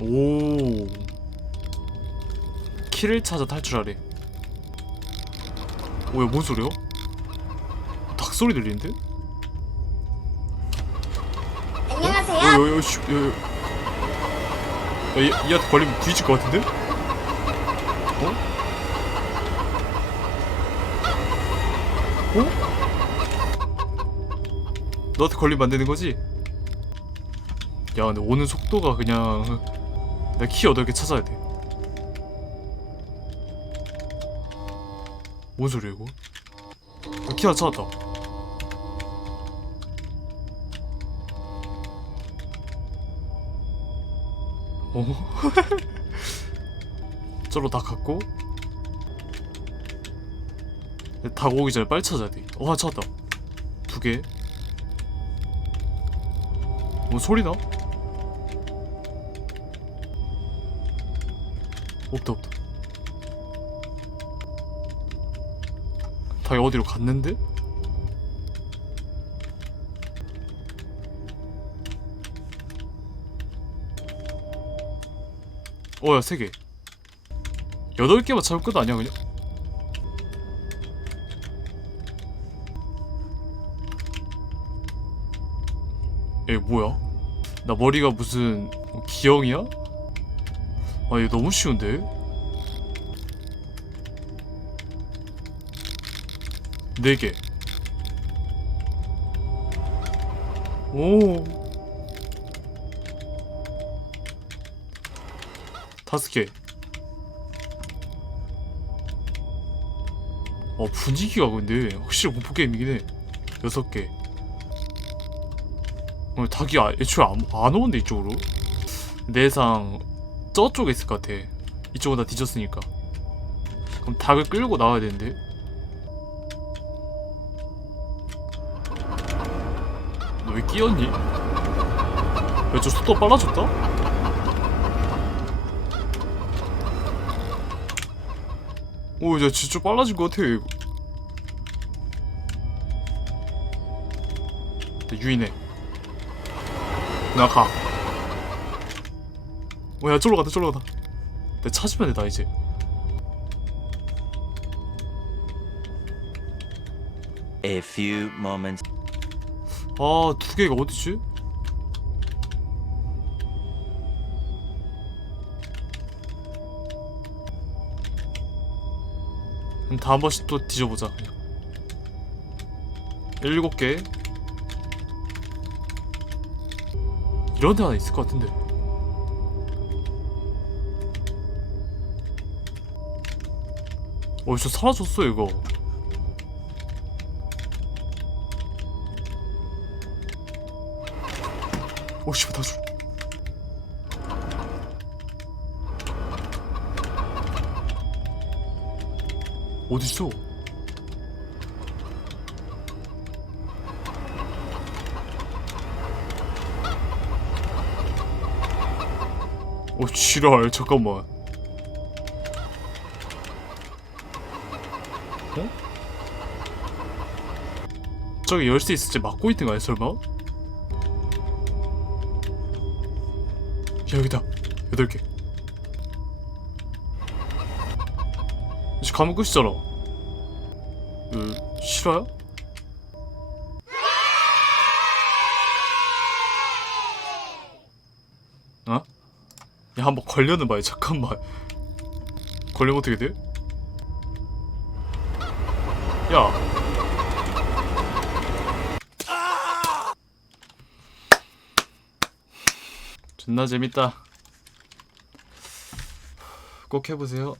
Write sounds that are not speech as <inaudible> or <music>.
오 키를 찾아 탈출하래 오야 뭔 소리야? 닭 소리 들리는데? 안녕하세요. 어, 야, 야, 씨, 야, 야. 야, 얘, 얘한테 걸리면 뒤질 것 같은데? 어? 어? 너한테 걸리면 안 되는 거지? 야, 근데 오는 속도가 그냥 나키 8개 찾아야 돼. 뭔 소리야, 이거? 야, 키 하나 찾았다. 어? <laughs> 저로 다 갔고 다 오기 전에 빨리 찾아야 돼. 어, 하나 찾았다. 두 개. 뭐 소리 나? 없다 없다. 다 어디로 갔는데? 어야 세 개. 여덟 개만 잡을 것 아니야 그냥? 얘 뭐야? 나 머리가 무슨 뭐 기형이야? 아얘 너무 쉬운데? 네 개. 오. 다섯 개. 어 분위기가 근데 확실히 공포 게임이긴 해. 여섯 개. 어 닭이 아, 애초에 안, 안 오는데 이쪽으로. 내상 저쪽에 있을 것 같아. 이쪽은 다 뒤졌으니까. 그럼 닭을 끌고 나와야 되는데. 너 왜 끼었니? 야, 저 속도 빨라졌다? 오, 야, 진짜 빨라진 것 같아. 이거. 나 유인해. 나 가. 어, 야, 저로 가다, 저로 가다. 내 찾으면 되다, 이제. A few moments 아, 두 개가 어디지? 그럼 다한 번씩 또 뒤져보자. 그냥. 일곱 개. 이런 데 하나 있을 것 같은데. 어, 저 사라졌어, 이거. 오, 씨발, 다 줄. 어딨어? 어, 지랄, 잠깐만. 어? 저기 열쇠 있을지 막고 있는 거 아니야, 설마? 야, 여기다. 여덟 개. 이제 가면 끝이잖아. 으, 실화야? 어? 야, 한번 걸려는 봐요. 잠깐만. 걸리면 어떻게 돼? 야. 존나 재밌다. 꼭 해보세요.